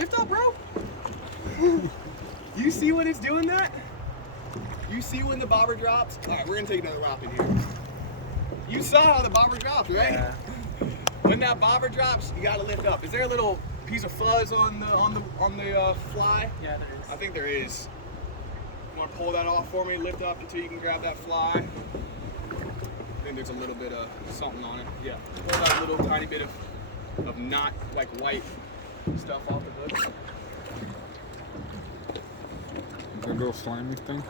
Lift up, bro. You see when it's doing that? You see when the bobber drops? All right, we're gonna take another rop in here. You saw how the bobber dropped, right? Yeah. When that bobber drops, you gotta lift up. Is there a little piece of fuzz on the fly? Yeah, there is. I think there is. You wanna pull that off for me? Lift up until you can grab that fly. I think there's a little bit of something on it. Yeah. Pull that little tiny bit of not like white stuff off the hook. That little slimy thing.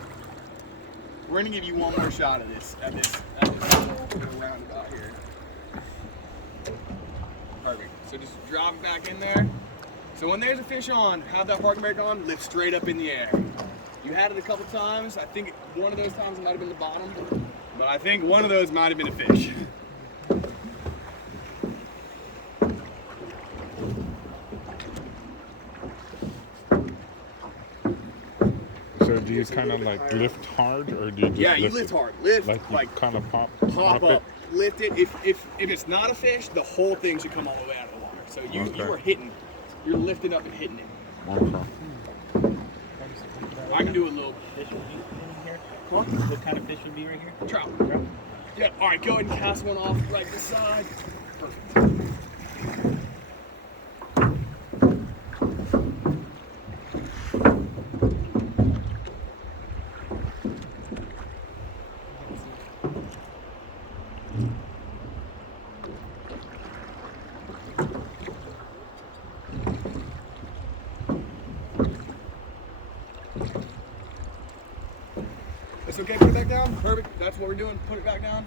We're gonna give you one more shot at this little roundabout here. Perfect. So just drop it back in there. So when there's a fish on, have that parking brake on, lift straight up in the air. You had it a couple times. I think one of those times it might have been the bottom, but I think one of those might have been a fish. So do you kind of like lift hard, or do you just Yeah, you lift lift it? hard. Lift Like you kind of pop up, it? lift it. If it's not a fish, the whole thing should come all the way out of the water. So you Okay. are hitting, you're lifting up and hitting it. Okay. I can do a little Fish would be in here. Huh? What kind of fish would be right here? trout. Trout? Yeah, all right, go ahead and cast one off right this side. Perfect. It's okay, put it back down. Perfect, that's what we're doing. Put it back down.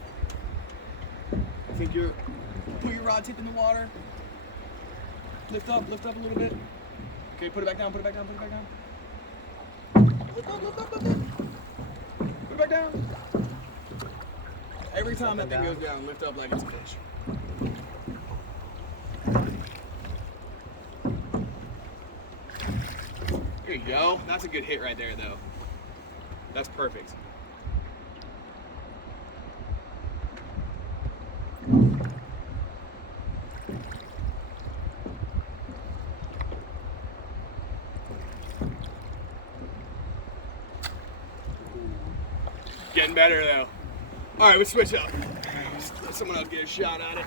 I think put your rod tip in the water. Lift up a little bit. Okay, put it back down, put it back down, put it back down. Lift up, lift up, lift up. Put it back down. Every time that thing goes down, lift up like it's a fish. There you go. That's a good hit right there, though. That's perfect. Getting better though. All right, let's switch up. Let someone else get a shot at it.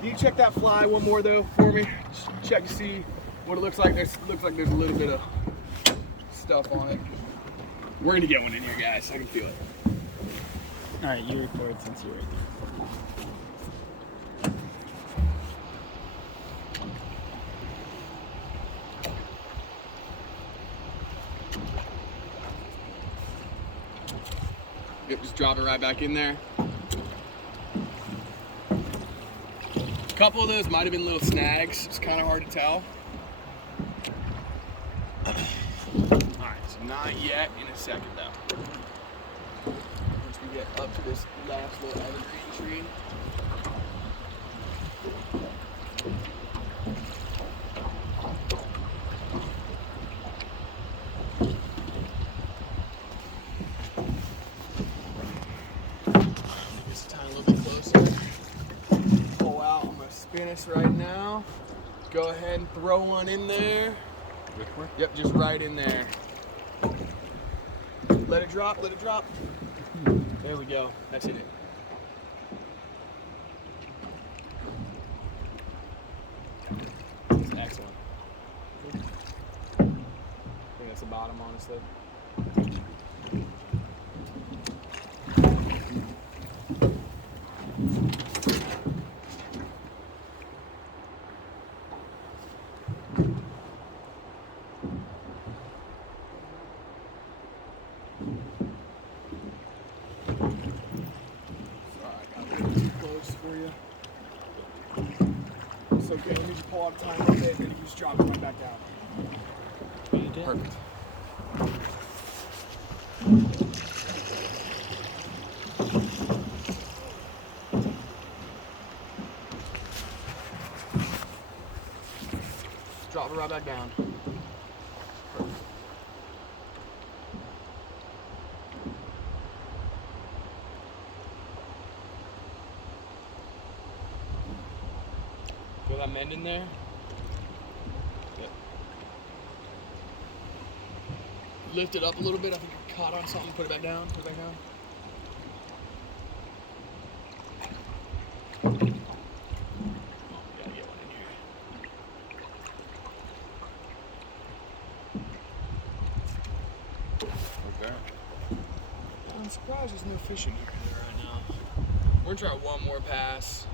Can you check that fly one more though for me? Just check to see what it looks like. Looks like there's a little bit of stuff on it. We're gonna get one in here, guys. I can feel it. All right, you record since you're right Yep, just drop it right back in there. A couple of those might have been little snags. It's kind of hard to tell. Alright, so not yet. In a second though. Once we get up to this last little evergreen tree. Just a tiny little bit closer. Pull out. I'm gonna spin us right now. Go ahead and throw one in there. This way? Yep, just right in there. Let it drop, let it drop. There we go. That's it. That's excellent. I think that's the bottom, honestly. Sorry, I got a little too close for you. It's okay, let me just pull out a tiny bit and then you can just drop it right back down. there. You did? Perfect. Drop it right back down. Perfect. Feel that mend in there? Yep. Lift it up a little bit. I think you're caught on something. Put it back down. Put it back down. Oh, we gotta get one in here. What's that? I'm surprised there's no fishing here right now. We're gonna try one more pass.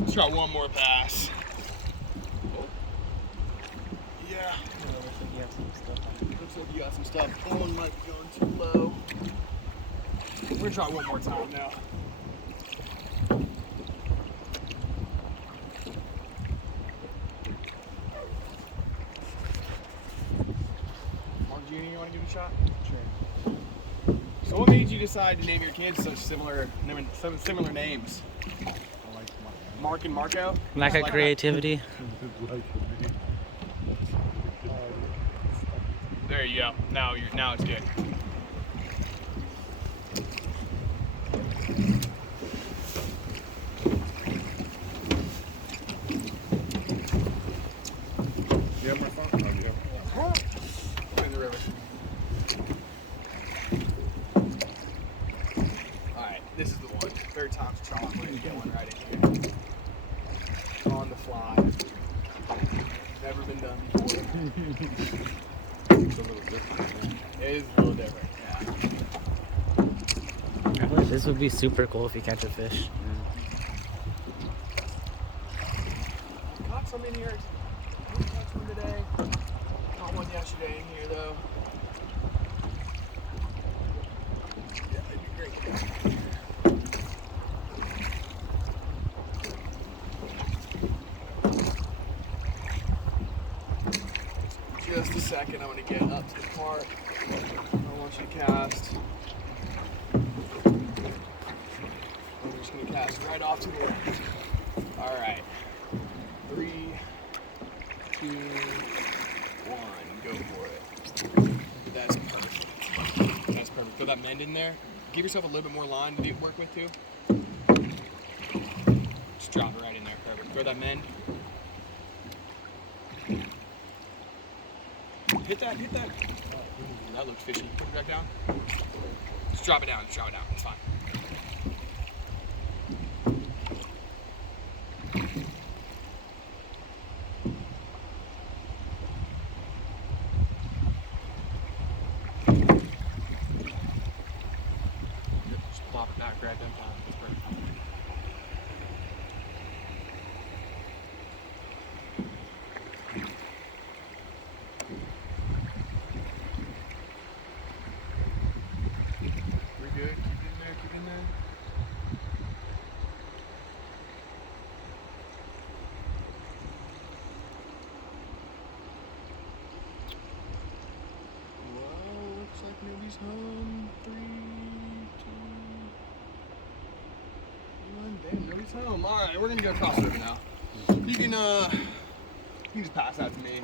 Let's try one more pass. Oh. Yeah. Looks like you have some stuff on it. Looks like you got some stuff. That one might be going too low. We're gonna try one more time now. Mark Jr., you wanna give it a shot? Sure. So what made you decide to name your kids such similar names? I like Mark and Marco? Lack of creativity. There you go. Now it's good. You have my phone? Oh, yeah. In the river. Alright, this is the one. Third time's a charm. We're gonna get one right in here. On the fly. Never been done before. It's a little different. It is a little different, yeah. This would be super cool if you catch a fish. Caught some in here. Didn't catch one today. Caught one yesterday in here though. Yeah, it'd be great. Just a second, I'm gonna get up to the part. I want you to cast. I'm just gonna cast right off to the left. Alright. 3, 2, 1, go for it. That's perfect. That's perfect. Throw that mend in there. Give yourself a little bit more line to work with too. Just drop it right in there. Perfect. Throw that mend. Hit that. That looks fishy. Put it back down. Just drop it down. It's fine. Just plop it back right down. That's perfect. We're good. Keep in there. Well, looks like nobody's home. 3, 2, 1. Damn, nobody's home. All right, we're gonna go across the river now. You can just pass that to me.